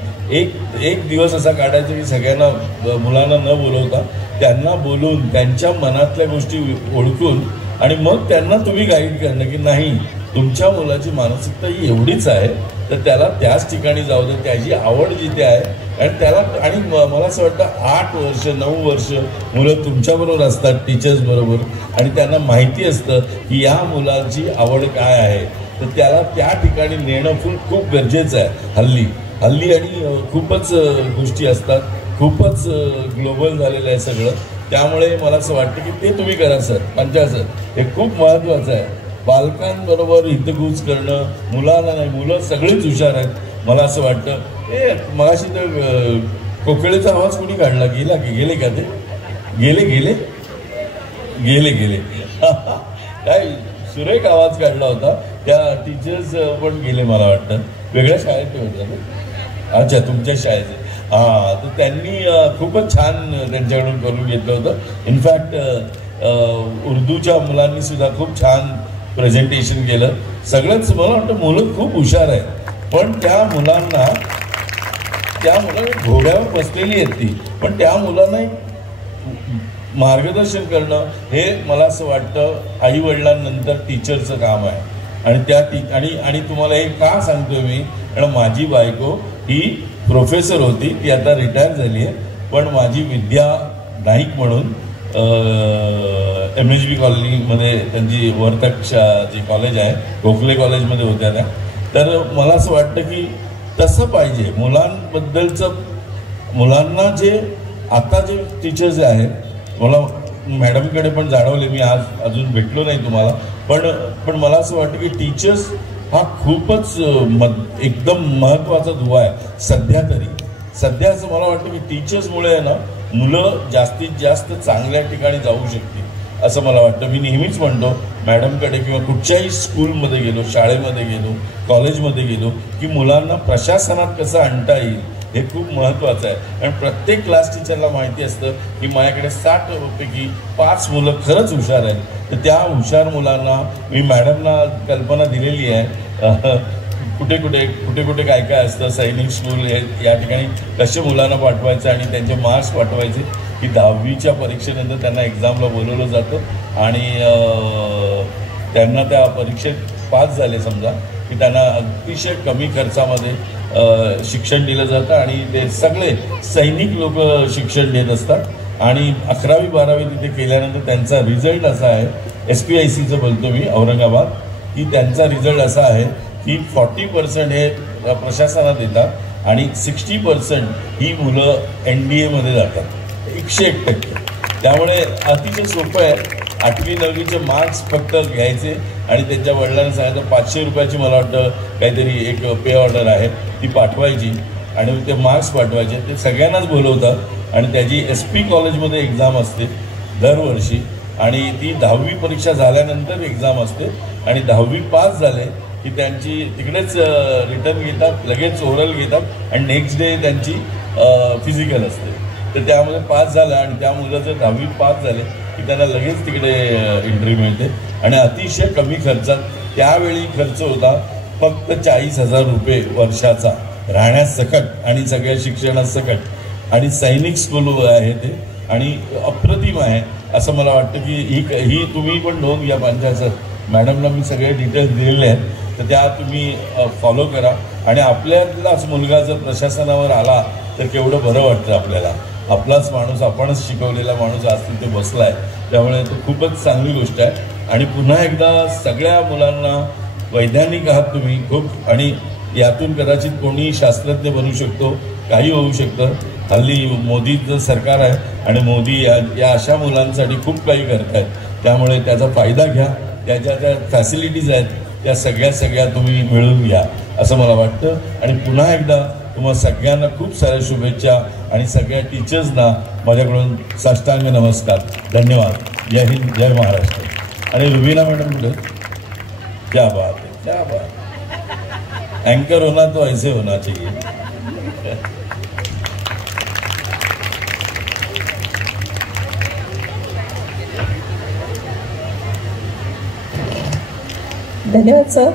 एक दिवस असा काढायचा की सगळ्यांना मुलांना न बोलवता त्यांना बोलून त्यांच्या मनातल्या गोष्टी ओळखून आणि मग त्यांना तुम्ही गाईड करणं की नाही तुमच्या मुलाची मानसिकता ही एवढीच आहे तर त्याला त्याच ठिकाणी जाऊ दे, त्याची आवड जिथे आहे. आणि त्याला आणि मला असं वाटतं 8 वर्ष 9 वर्ष मुलं तुमच्याबरोबर असतात टीचर्स बरोबर आणि त्यांना माहिती असतं की या मुलाची आवड काय आहे, तर त्याला त्या ठिकाणी नेणं खूप गरजेचं आहे. हल्ली आणि खूपच गोष्टी असतात, खूपच ग्लोबल झालेलं आहे सगळं. त्यामुळे मला असं वाटतं की ते तुम्ही करा सर. पांचाळ सर, हे खूप महत्त्वाचं आहे. पालकांबरोबर हितगुज करणं. मुलांना नाही, मुलं सगळेच हुशार आहेत. मला असं वाटतं मगाशी तर कोकिळेचा आवाज कोणी काढला, गेले का ते गेले काय सुरेख आवाज काढला होता. त्या टीचर्स पण गेले मला वाटतं, वेगळ्या शाळेत होत्या ना. अच्छा, तुमच्या शाळेचे. हां, तर त्यांनी खूपच छान त्यांच्याकडून करून घेतलं होतं. इनफॅक्ट उर्दूच्या मुलांनी सुद्धा खूप छान प्रेझेंटेशन केलं. सगळंच मला वाटतं मुलं खूप हुशार आहेत, पण त्या मुलांना घोड्यावर बसलेली आहेत ती, पण त्या मुलांना मार्गदर्शन करणं हे मला असं वाटतं आई वडिलांनंतर टीचरचं काम आहे. आणि आणि तुम्हाला हे का सांगतोय मी, कारण माझी बायको ही प्रोफेसर होती, ती आता रिटायर झाली आहे. पण माझी विद्या नाईक म्हणून MHB कॉलनीमध्ये त्यांची वर्तक जी कॉलेज आहे गोखले कॉलेजमध्ये होत्या त्या. तर मला असं वाटतं की तसं पाहिजे मुलांबद्दलचं. मुलांना जे आता जे टीचर्स आहेत, मला मॅडमकडे पण जाणवले, मी आज अजून भेटलो नाही तुम्हाला, पण मला असं वाटतं की टीचर्स हा खूपच एकदम महत्त्वाचा दुवा आहे सध्या असं मला वाटतं की टीचर्समुळे आहे ना मुलं जास्तीत जास्त चांगल्या ठिकाणी जाऊ शकतील असं मला वाटतं. मी नेहमीच म्हणतो मॅडमकडे किंवा कुठच्याही स्कूलमध्ये गेलो, शाळेमध्ये गेलो, कॉलेजमध्ये गेलो की मुलांना प्रशासनात कसं आणता येईल हे खूप महत्त्वाचं आहे. आणि प्रत्येक क्लास टीचरला माहिती असतं की माझ्याकडे 60 पैकी 5 मुलं खरंच हुशार आहेत. तर त्या हुशार मुलांना मी मॅडमना कल्पना दिलेली आहे कुठे कुठे काय असतं. सैनिक स्कूल या ठिकाणी कसे मुलांना पाठवायचं आणि त्यांचे मार्क्स पाठवायचे की 10वीच्या परीक्षेनंतर त्यांना एक्झामला बोलवलं जातं आणि त्यांना त्या परीक्षेत पास झाले समजा की त्यांना अतिशय कमी खर्चामध्ये शिक्षण दिलं जातं आणि ते सगळे सैनिक लोक शिक्षण देत असतात. आणि 11वी-12वी तिथे केल्यानंतर त्यांचा रिझल्ट असा आहे, SPICचं बोलतो मी औरंगाबाद, की त्यांचा रिझल्ट असा आहे की 40% हे प्रशासनात येतात आणि 60% ही मुलं NDAमध्ये जातात. 101%. त्यामुळे अतिशय सोपं आहे. 8वी 9वीचे मार्क्स फक्त घ्यायचे आणि त्यांच्या वडिलांना सांगायचं 500 रुपयाची मला वाटतं काहीतरी एक पे ऑर्डर आहे ती पाठवायची आणि ते मार्क्स पाठवायचे. ते सगळ्यांनाच बोलवतात आणि त्याची SP कॉलेजमध्ये एक्झाम असते दरवर्षी आणि ती 10वी परीक्षा झाल्यानंतर एक्झाम असते आणि 10वी पास झाले की त्यांची तिकडेच रिटर्न घेतात, लगेच ओरल घेतात आणि नेक्स्ट डे त्यांची फिजिकल असते. तर त्यामध्ये पास झाला आणि त्या मुलं जर 10वी पास झाले की त्यांना लगेच तिकडे एंट्री मिळते आणि अतिशय कमी खर्चात. त्यावेळी खर्च होता फक्त 40,000 रुपये वर्षाचा राहण्यासकट आणि सगळ्या शिक्षणासकट आणि सैनिक स्कूल आहे ते आणि अप्रतिम आहे असं मला वाटतं की ही तुम्ही पण नोंद घ्या. पंचायत मॅडमला मी सगळे डिटेल्स दिलेले आहेत तर त्या तुम्ही फॉलो करा आणि आपल्यालाच मुलगा जर प्रशासनावर आला तर केवढं बरं वाटतं आपल्याला. आपलाच माणूस, आपणच शिकवलेला माणूस आज तिथे बसला आहे, त्यामुळे तो खूपच चांगली गोष्ट आहे. आणि पुन्हा एकदा सगळ्या मुलांना वैज्ञानिक आहात तुम्ही खूप आणि यातून कदाचित कोणी शास्त्रज्ञ बनू शकतो, काही होऊ शकतं. हल्ली मोदीचं सरकार आहे आणि मोदी या अशा मुलांसाठी खूप काही करत आहेत, त्यामुळे त्याचा फायदा घ्या. त्याच्या ज्या फॅसिलिटीज आहेत त्या सगळ्या तुम्ही मिळवून घ्या असं मला वाटतं. आणि पुन्हा एकदा तुम्हा सगळ्यांना खूप साऱ्या शुभेच्छा आणि सगळ्या टीचर्सना माझ्याकडून साष्टांग नमस्कार. धन्यवाद. जय हिंद, जय महाराष्ट्र. आणि रुबीना मॅडम कुठे? क्या बात है, क्या बात. एंकर होना तो ऐसे होना चाहिए. धन्यवाद सर.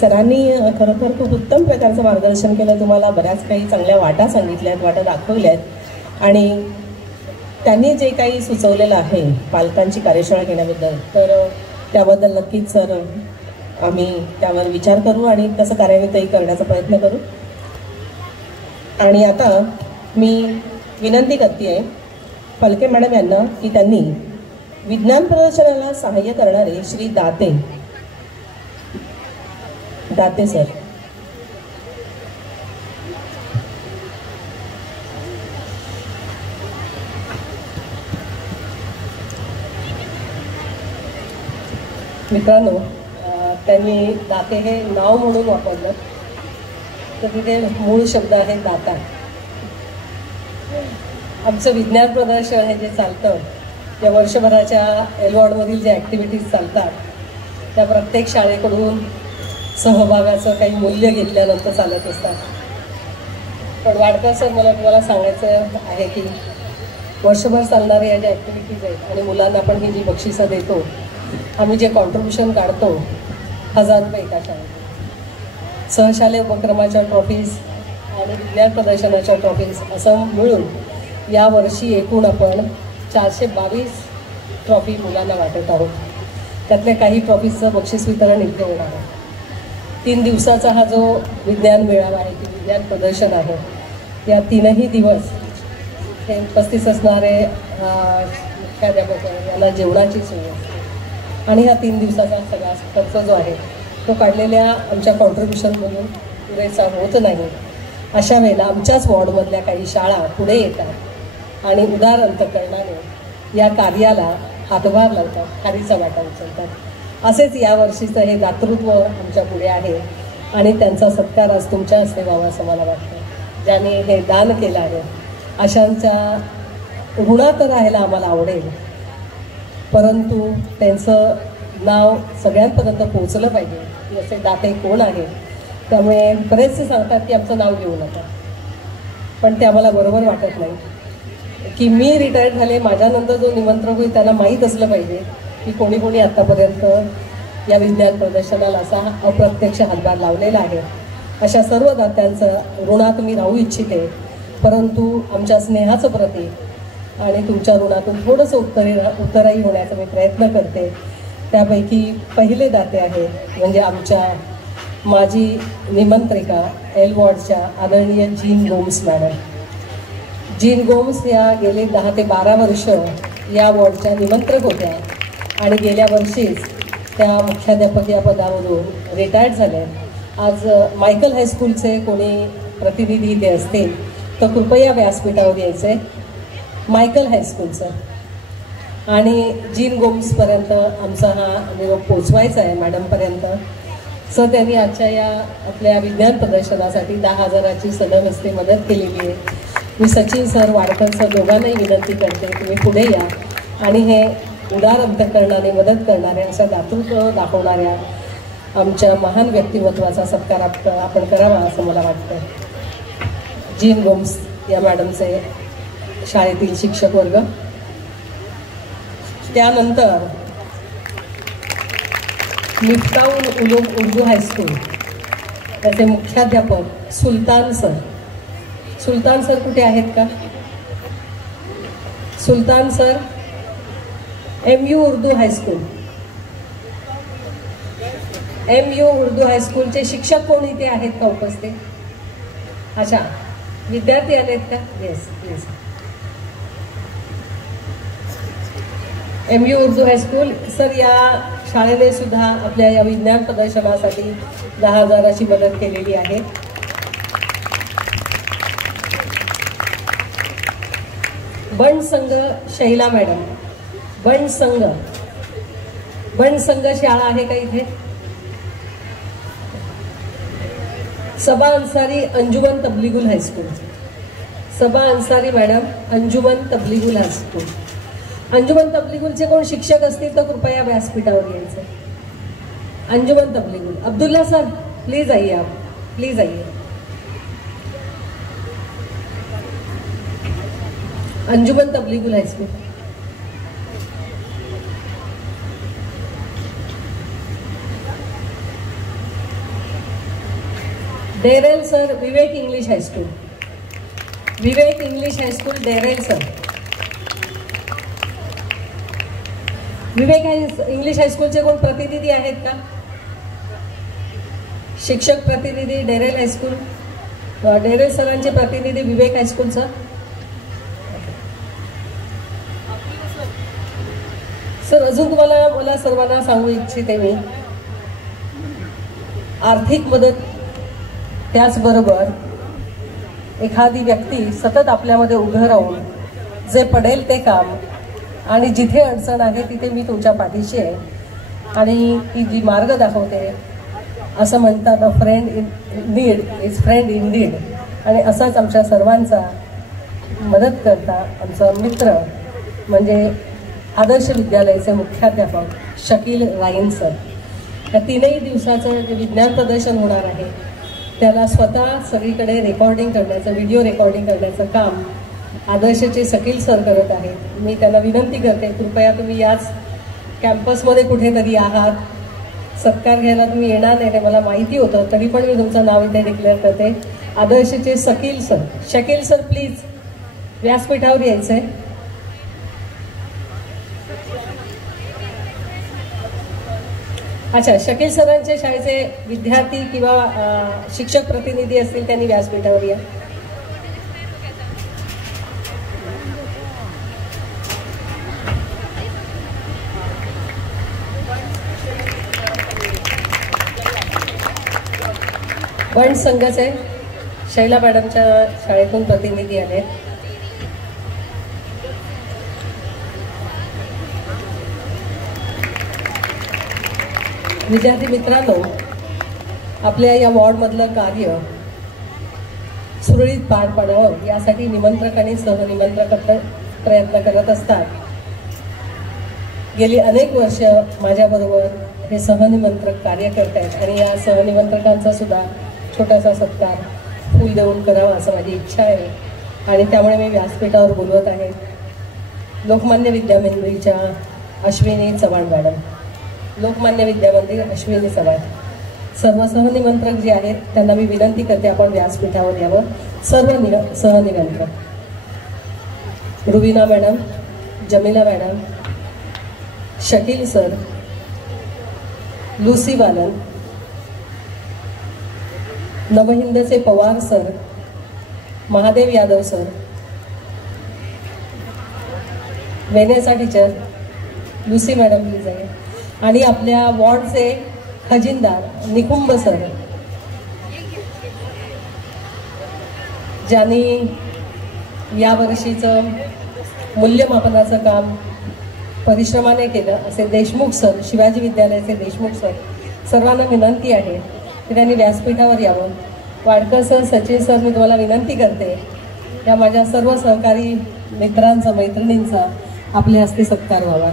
सरांनी खरोखर खूप उत्तम प्रकारचं मार्गदर्शन केलं. तुम्हाला बऱ्याच काही चांगल्या वाटा सांगितल्यात, वाटा दाखवल्यात आणि त्यांनी जे काही सुचवलेलं आहे पालकांची कार्यशाळा घेण्याबद्दल, तर त्याबद्दल नक्कीच सर आम्ही त्यावर विचार करू आणि तसं कार्यान्वितही करण्याचा प्रयत्न करू. आणि आता मी विनंती करते आहे फलके मॅडम यांना की त्यांनी विज्ञान प्रदर्शनाला सहाय्य करणारे श्री दाते सर. मित्रांनो, त्यांनी दाते हे नाव म्हणून वापरलं तर तिथे मूळ शब्द आहे दाता. आमचं विज्ञान प्रदर्शन हे जे चालतं त्या वर्षभराच्या एलवॉर्डमधील जे ॲक्टिव्हिटीज चालतात त्या प्रत्येक शाळेकडून सहभागाचं काही मूल्य घेतल्यानंतर चालत असतात. पण वाडकर सर, मला तुम्हाला सांगायचं आहे की वर्षभर चालणाऱ्या या ज्या ॲक्टिव्हिटीज आहेत आणि मुलांना आपण ही जी बक्षिसं देतो, आम्ही जे कॉन्ट्रीब्युशन काढतो 1000 रुपये एका शाळेत, सहशालेय उपक्रमाच्या ट्रॉफीज आणि विज्ञान प्रदर्शनाच्या ट्रॉफीज असं मिळून यावर्षी एकूण आपण 422 ट्रॉफी मुलांना वाटत आहोत. त्यातल्या काही ट्रॉफीजचं बक्षीस वितरण इथे होणार आहे. 3 दिवसाचा हा जो विज्ञान मेळावा आहे की विज्ञान प्रदर्शन आहे, या 3ही दिवस हे 35 असणारे मुख्याध्यापक यांना जेवणाची सोय असते आणि हा 3 दिवसाचा सगळा खर्च जो आहे तो काढलेल्या आमच्या कॉन्ट्रीब्युशनमधून पुरेसा होत नाही. अशा वेळेला आमच्याच वॉर्डमधल्या काही शाळा पुढे येतात आणि उदार अंतकरणाने या कार्याला हातभार लावतात, खारीचा वाटा उचलतात. असेच यावर्षीचं हे दातृत्व आमच्या पुढे आहे आणि त्यांचा सत्कार आज तुमच्या हस्ते व्हावा असं मला वाटतं. ज्याने हे दान केलं आहे अशांच्या ऋणात राहायला आम्हाला आवडेल, परंतु त्यांचं नाव सगळ्यांपर्यंत पोहोचलं पाहिजे की असे दाते कोण आहे. त्यामुळे बरेचसे सांगतात की आमचं नाव घेऊ नका, पण ते आम्हाला बरोबर वाटत नाही की मी रिटायर्ड झाले, माझ्यानंतर जो निमंत्रक होईल त्यांना माहीत असलं पाहिजे की कोणी कोणी आत्तापर्यंत या विज्ञान प्रदर्शनाला असा अप्रत्यक्ष हातभार लावलेला आहे. अशा सर्व दात्यांचं ऋणात मी राहू इच्छिते, परंतु आमच्या स्नेहाचं प्रतीक आणि तुमच्या ऋणातून थोडंसं उत्तराई होण्याचा मी प्रयत्न करते. त्यापैकी पहिले दाते आहेत म्हणजे आमच्या माजी निमंत्रिका एल वॉर्डच्या आदरणीय gene Gomes madam. Gene Gomes या गेले 10 ते 12 वर्ष या वॉर्डच्या निमंत्रक होत्या आणि गेल्या वर्षीच त्या मुख्याध्यापक या पदावरून रिटायर्ड झाल्या. आज मायकल हायस्कूलचे कोणी प्रतिनिधी इथे असतील तर कृपया व्यासपीठावर यायचे मायकल हायस्कूल सर आणि जीन गोम्सपर्यंत आमचा हा निरोप पोचवायचा आहे मॅडमपर्यंत. सर त्यांनी आजच्या या आपल्या विज्ञान प्रदर्शनासाठी 10,000ची सदहस्ते मदत केलेली आहे. मी सचिन सर, वाडकर सर दोघांनाही विनंती करते तुम्ही पुढे या आणि हे उदार अंतकरणाने मदत करणाऱ्या अशा दातृत्व दाखवणाऱ्या आमच्या महान व्यक्तिमत्वाचा सत्कार आपण करावा असं मला वाटतं. जीन गोम्स या मॅडमचे शाळेतील शिक्षक वर्ग, त्यानंतर मिफ्ताउल उलूम उर्दू हायस्कूल त्याचे मुख्याध्यापक सुलतान सर. सुलतान सर कुठे आहेत का? Sultan sir, MU Urdu high school, MU Urdu हायस्कूलचे शिक्षक कोण इथे आहेत का उपस्थित? अच्छा, विद्यार्थी आलेत का? Yes please. MU Urdu high school sir, या शाळेने सुद्धा आपल्या या विज्ञान प्रदर्शनासाठी 10,000ची मदत केलेली आहे. बंड संघ शैला मॅडम, बंड संघ शाळा आहे का इथे? सबा अन्सारी अंजुमन तबलीगुल हायस्कूल, सबा अन्सारी मॅडम अंजुमन तबलीगुल हायस्कूल. अंजुमन तबलीगुलचे कोण शिक्षक असतील तर कृपया व्यासपीठावर यायचं. अंजुमन तबलीगुल, अब्दुल्ला सर प्लीज आइए, आप प्लीज आइए. अंजुमन तबलीगुल हाईस्कूल. डेरेल सर, विवेक इंग्लिश हाईस्कूल, विवेक इंग्लिश हाईस्कूल डेरेल सर. विवेक इंग्लिश हायस्कूलचे कोण प्रतिनिधी आहेत का? शिक्षक प्रतिनिधी डेरेल हायस्कूल, डेरेल सरांचे प्रतिनिधी विवेक हायस्कूलचा. सर अजून तुम्हाला मला सर्वांना सांगू इच्छिते मी, आर्थिक मदत त्याचबरोबर एखादी व्यक्ती सतत आपल्यामध्ये उभं राहून जे पडेल ते काम आणि जिथे अडचण आहे तिथे मी तुमच्या पाठीशी आहे आणि ती जी मार्ग दाखवते. असं म्हणतात अ friend in need is friend in need, आणि असाच आमच्या सर्वांचा मदत करता आमचा मित्र म्हणजे आदर्श विद्यालयाचे मुख्याध्यापक शकील राईन सर. या 3ही दिवसाचं जे विज्ञान प्रदर्शन होणार आहे त्याला स्वतः सगळीकडे रेकॉर्डिंग करण्याचं, व्हिडिओ रेकॉर्डिंग करण्याचं काम आदर्शचे शकील सर करत आहेत. मी त्यांना विनंती करते कृपया तुम्ही याच कॅम्पसमध्ये कुठेतरी आहात, सत्कार घ्यायला तुम्ही येणार नाही ते मला माहिती होतं, तरी पण मी तुमचं नाव इथे डिक्लेअर करते. आदर्शचे Shakeel sir, Shakeel sir please व्यासपीठावर यायचंय. अच्छा, शकील सरांचे शाळेचे विद्यार्थी किंवा शिक्षक प्रतिनिधी असतील त्यांनी व्यासपीठावर या. बंड संघाचे शैला मॅडमच्या शाळेतून प्रतिनिधी आले. विद्यार्थी मित्रांनो, आपल्या या वॉर्डमधलं कार्य सुरळीत पार पाडावं यासाठी निमंत्रक आणि सहनिमंत्रक प्रयत्न करत असतात. गेली अनेक वर्ष माझ्याबरोबर हे सहनिमंत्रक कार्य करत आहेत आणि या सहनिमंत्रकांचा सुद्धा छोटासा सत्कार फूल देऊन करावा असं माझी इच्छा आहे आणि त्यामुळे मी व्यासपीठावर बोलवत आहे लोकमान्य विद्यामंदिरच्या अश्विनी चव्हाण मॅडम. लोकमान्य विद्यामंदिर अश्विनी चव्हाण. सर्व सहनिमंत्रक जे आहेत त्यांना मी विनंती करते आपण व्यासपीठावर यावं. सर्व सहनिमंत्रक Rubina madam, Jamila madam, Shakeel sir, Lucy Balan, नवहिंदचे Pawar sir, Mahadev Yadav sir, Vanessa teacher, Lucy madam please आहे, आणि आपल्या वॉर्डचे खजिनदार निकुंभ सर ज्यांनी यावर्षीचं मूल्यमापनाचं काम परिश्रमाने केलं असे देशमुख सर, शिवाजी विद्यालयाचे देशमुख सर, सर्वांना विनंती आहे की त्यांनी व्यासपीठावर यावं. वाडकर सर, सचिन सर, मी तुम्हाला विनंती करते या माझ्या सर्व सहकारी मित्रांचा, मैत्रिणींचा आपल्या हस्ते सत्कार व्हावा.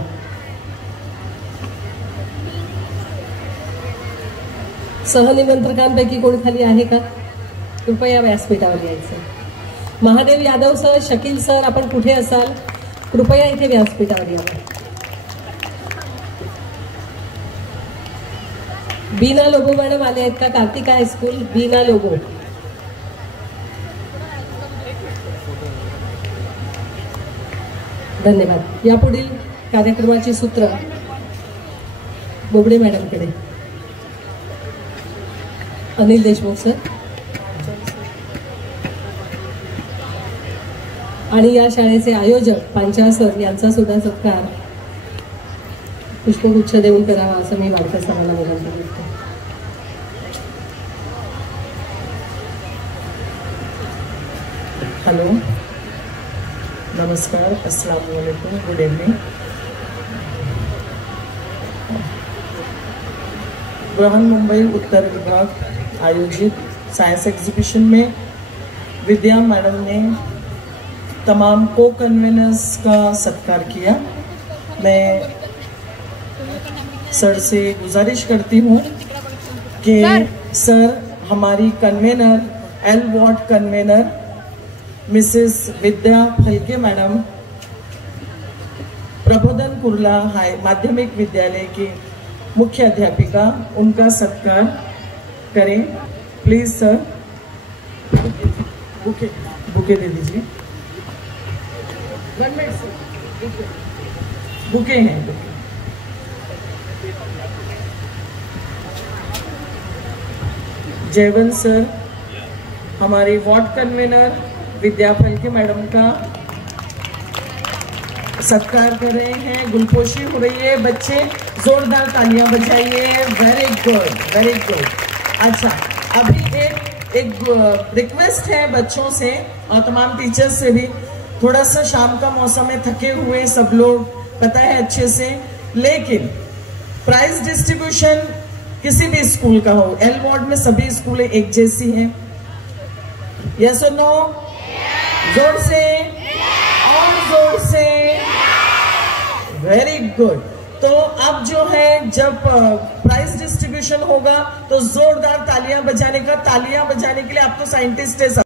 सहनिमंत्रकांपैकी कोणी खाली आहे का? कृपया व्यासपीठावर यायचं. महादेव यादव सर, शकील सर, आपण कुठे असाल कृपया इथे व्यासपीठावर यावं. बीना लोगो मॅडम आले आहेत का? कार्तिका हायस्कूल, बीना लोगो. धन्यवाद. यापुढील कार्यक्रमाची सूत्र बोबडे मॅडमकडे. अनिल देशमुख सर आणि या शाळेचे आयोजक पांचाळ सर यांचा सुद्धा सत्कार पुष्पगुच्छ देऊन करावा असं मी वाडकर सरांना विनंती करते. हेलो, नमस्कार, अस्सलाम वालेकुम, गुड इवनिंग. बृहन मुंबई उत्तर विभाग आयोजित साइंस एग्जीबिशन में विद्या मैडम ने तमाम को कन्वीनर्स का सत्कार किया. मैं सर से गुजारिश करती हूँ कि सर हमारी convener, L ward convener Mrs Vidya Phalke madam, Prabodhan Kurla माध्यमिक विद्यालय की मुख्य अध्यापिका, उनका सत्कार करें. प्लीज सर, बुके दे दीजिए. बुके हैं. जयवंत सर हमारी वार्ड कन्वीनर विद्या फलके मैडम का सत्कार कर रहे हैं. गुलपोशी हो रही है. बच्चे जोरदार तालियां बजाइए. Very good, very good. अच्छा, अभी एक रिक्वेस्ट है बच्चों से और तमाम टीचर्स से भी. थोड़ा सा शाम का मौसम है, थके हुए सब लोग, पता है अच्छे से, लेकिन प्राइज डिस्ट्रीब्यूशन किसी भी स्कूल का हो, एल वार्ड में सभी स्कूलें एक जैसी हैं. यस और नो? जोर से और जोर से. Very good. तो अब जो है जब प्राइज डिस्ट्रीब्यूशन होगा तो जोरदार तालियां बजाने के लिए आप तो साइंटिस्ट है.